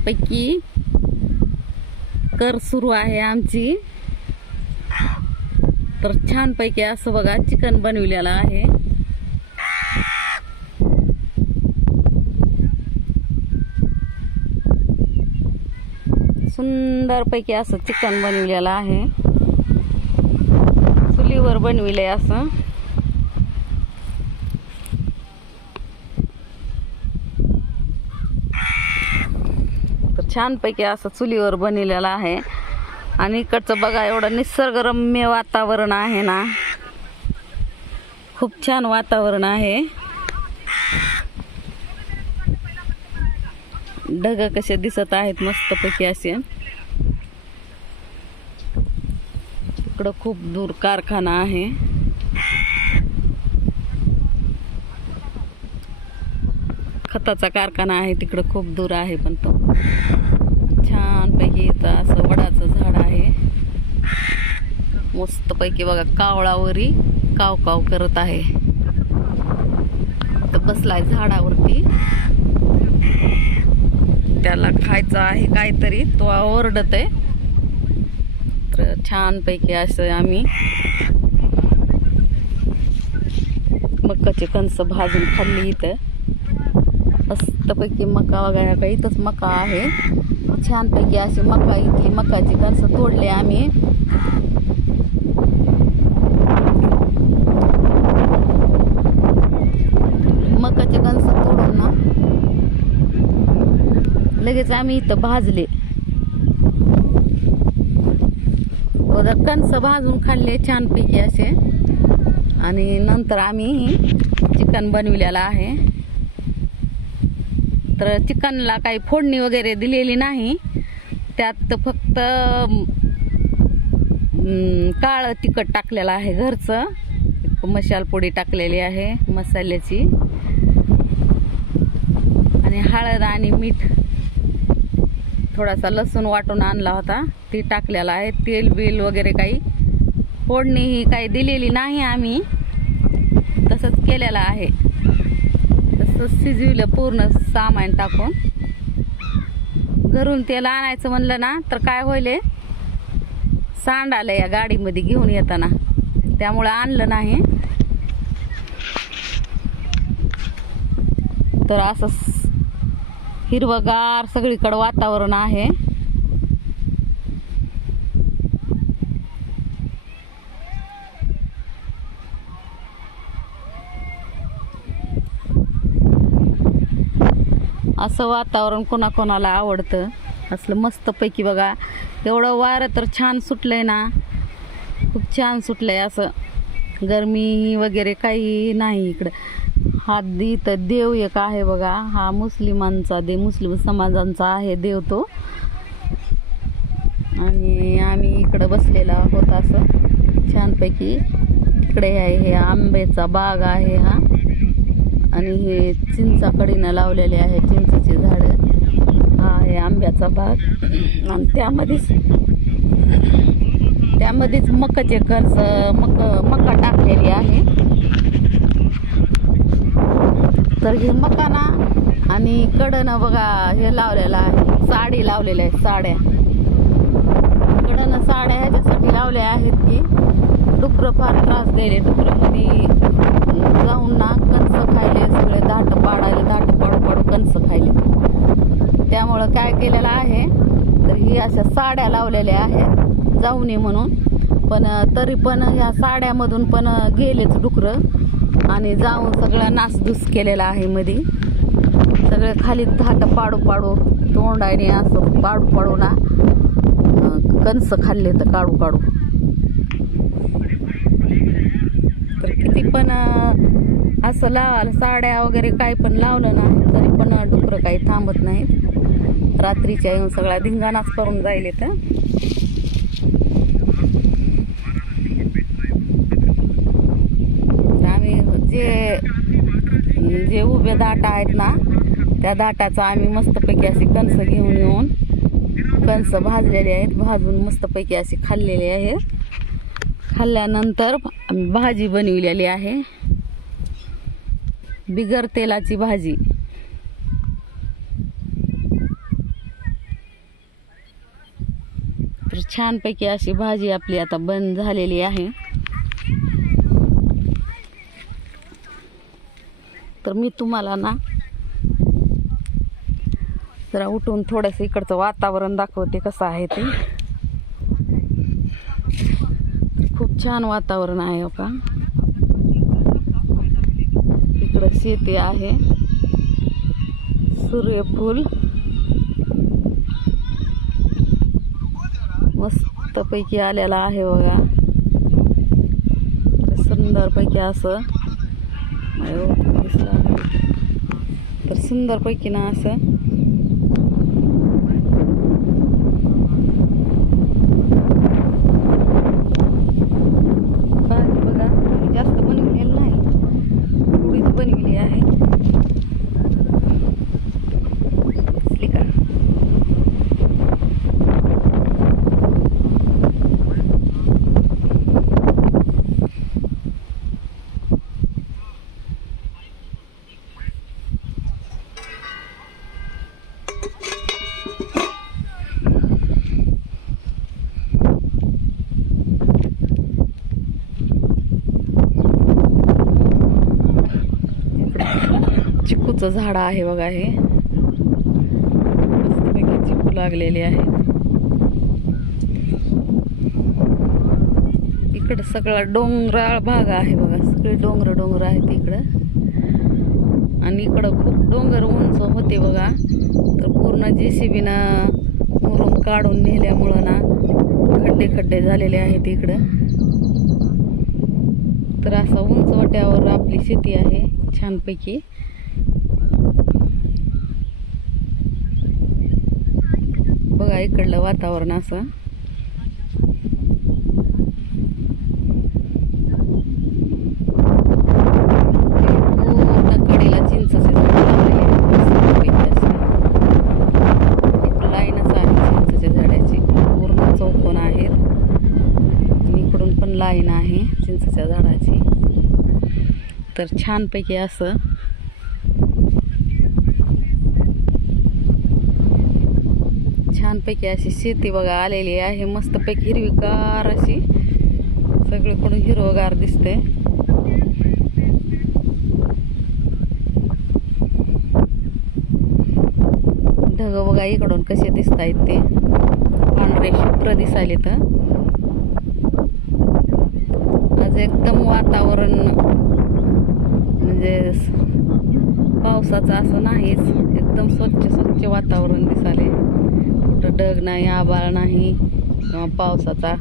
मस्तपैकी कर सुरू आहे आमची. तर छानपैकी असं बघा चिकन बनविलेलं आहे. सुंदरपैकी असं चिकन बनविलेलं आहे. चुलीवर बनविलंय असं तर छानपैकी असं चुलीवर बनलेलं आहे. आणि इकडचं बघा एवढं निसर्गरम्य वातावरण आहे ना. खूप छान वातावरण आहे. ढग कसे दिसत आहेत मस्तपैकी असे. इकडं खूप दूर कारखाना आहे. खताचा कारखाना आहे तिकडं खूप दूर आहे पण तो. छानपैकी इथं असं वडाचं झाड आहे. मस्तपैकी बघा कावळावरी काव काव करत आहे. तर बसलाय झाडावरती. त्याला खायचं आहे काहीतरी तो ओरडत आहे तर छानपैकी असं आम्ही मक्काचे कणसं भाजून खाल्ली इथं. मस्तपैकी मका वगैरे काही इथंच मका आहे. छानपैकी अशी मका इथली मकाची कणसं तोडले आम्ही. मकाचे कणस तोडून ना लगेच आम्ही इथं भाजले. बघा कणस भाजून खाल्ले छानपैकी असे. आणि नंतर आम्ही चिकन बनविलेलं आहे. तर चिकनला काही फोडणी वगैरे दिलेली नाही. त्यात फक्त काळं तिखट टाकलेलं आहे घरचं. एक मसाल पोडी टाकलेली आहे मसाल्याची. आणि हळद आणि मीठ. थोडासा लसूण वाटून आणला होता. ती टाकलेला आहे. तेल बिल वगैरे काही. फोडणी ही काही दिलेली नाही आम्ही. तसंच केलेलं आहे. असं शिजविलं पूर्ण सामान टाकून. घरून तेल आणायचं म्हणलं ना तर काय होईल सांड आलं या गाडीमध्ये घेऊन येताना. त्यामुळं आणलं नाही. तर असं हिरवगार सगळीकडं वातावरण आहे. असं वातावरण कोणाकोणाला आवडतं? असलं मस्तपैकी बघा. एवढं वारं तर छान सुटलंय ना. खूप छान सुटलंय असं. गरमी वगैरे काही नाही इकडं. हा दी तर देव एक आहे बघा. हा मुस्लिमांचा दे मुस्लिम समाजांचा आहे देव तो. आणि आम्ही इकडं बसलेला आहोत असं. छानपैकी. इकडे आहे हे आंब्याचा बाग आहे हा. आणि हे चिंचाकडीनं लावलेले आहे चिंचेचे झाडं. हा आहे आंब्याचा भाग आणि त्यामध्येच त्यामध्येच मकाचे खर्च मक मका टाकलेली आहे. तर हे मकाना आणि कडनं बघा हे लावलेलं आहे. साडी लावलेल्या आहेत साड्या. कडनं साड्या ह्याच्यासाठी लावल्या आहेत की डुकरं फार त्रास द्यायले डुकरं जाऊन ना कणस खायले सगळे दाट पाडायले दाट पाडू पाडू कणस खायले. त्यामुळं काय केलेलं आहे तर ही अशा साड्या लावलेल्या आहेत जाऊनी म्हणून. पण तरी पण ह्या साड्यामधून पण गेलेच डुकरं. आणि जाऊन सगळा नासधूस केलेला आहे मध्ये सगळे खाली धाट पाडू पाडू तोंडाने असं पाडू पाडू ना कणस खाल्ले तर काढू काढू तर किती पण अं, असं लावायला साड्या वगैरे काही पण लावलं ना तरी पण डुकरं काही थांबत नाहीत. रात्रीच्या येऊन सगळा धिंगाणाच करून जाईल तर आम्ही जे जे उभे दाटा आहेत ना त्या दाटाचा आम्ही मस्तपैकी अशी कणस घेऊन येऊन कणस भाजलेले आहेत भाजून मस्तपैकी अशी खाल्लेली आहे. खाल्ल्यानंतर आम्ही भाजी बनविलेली आहे. बिगर तेलाची भाजी. तर छानपैकी अशी भाजी आपली आता बंद झालेली आहे. तर मी तुम्हाला ना जरा उठून थोडंसं इकडचं वातावरण दाखवते कसं आहे ते. खूप छान वातावरण आहे हो का? इकडं शेती आहे. सूर्यफूल. मस्तपैकी आलेला आहे बघा. सुंदरपैकी असं. दिसलं. तर सुंदरपैकी ना असं. Yeah. चिकूचं झाड आहे बघा हे. मस्तपैकी चिकू लागलेले आहे इकडं सगळा डोंगराळ भाग आहे बघा. सगळे डोंगर डोंगर आहेत इकडं. आणि इकडं खूप डोंगर उंच होते बघा. तर पूर्ण जे सी बीनं मुरुम काढून नेल्यामुळं ना खड्डे खड्डे झालेले आहेत इकडं. तर असा उंच वाट्यावर आपली शेती आहे छानपैकी बघा इकडलं वातावरण असं पूर्ण कडेला चिंचेचे झाड लावलेले आहेत. मस्तपैकी असे. एक लाईनच आहे चिंचेच्या झाडाची पूर्ण चौकोन आहेत. इकडलं इकडून पण लाईन आहे चिंचेच्या झाडाची. तर छानपैकी असं छानपैकी अशी शेती बघा आलेली आहे. मस्तपैकी हिरवीगार अशी सगळीकडून हिरवगार दिसते. ढग बघा इकडून कसे दिसत आहेत ते. पांढरे शुभ्र दिसायले तर. आज एकदम वातावरण म्हणजे पावसाचं असं नाहीच एकदम स्वच्छ स्वच्छ वातावरण दिसाले कुठं ढग नाही आभाळ नाही किंवा पावसाचा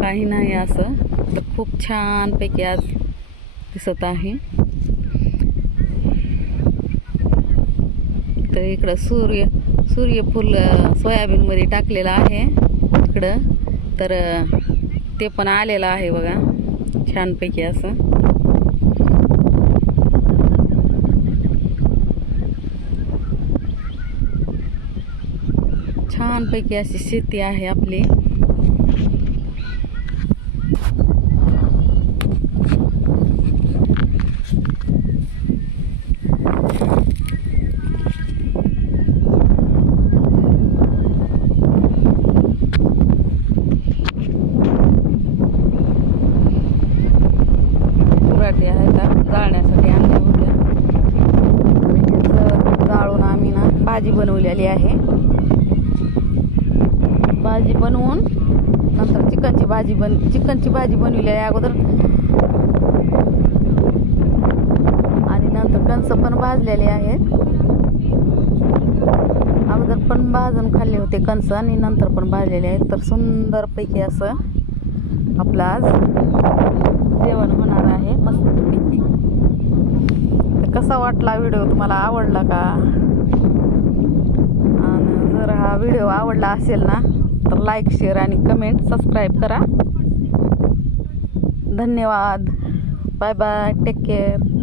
काही नाही असं. तर खूप छानपैकी आज दिसत आहे. तर इकडं सूर्य सूर्यफूल सोयाबीनमध्ये टाकलेलं आहे इकडं. तर ते पण आलेलं आहे बघा. छानपैकी असं. छानपैकी अशी शेती आहे आपली कुराटे आहेत त्या जाळण्यासाठी आणल्या होत्या तर जाळून आम्ही ना भाजी बनवलेली आहे भाजी बनवून नंतर चिकनची भाजी बन चिकनची भाजी बनवली आहे अगोदर. आणि नंतर कणसं पण भाजलेले आहेत. अगोदर पण भाजून खाल्ले होते कणसं आणि नंतर पण भाजलेले आहेत. तर सुंदरपैकी असं आपलं आज जेवण होणार आहे. मस्तपैकी. कसा वाटला व्हिडिओ? तुम्हाला आवडला का? आणि जर हा व्हिडिओ आवडला असेल ना तर लाईक शेअर आणि कमेंट सबस्क्राईब करा. धन्यवाद. Bye bye take care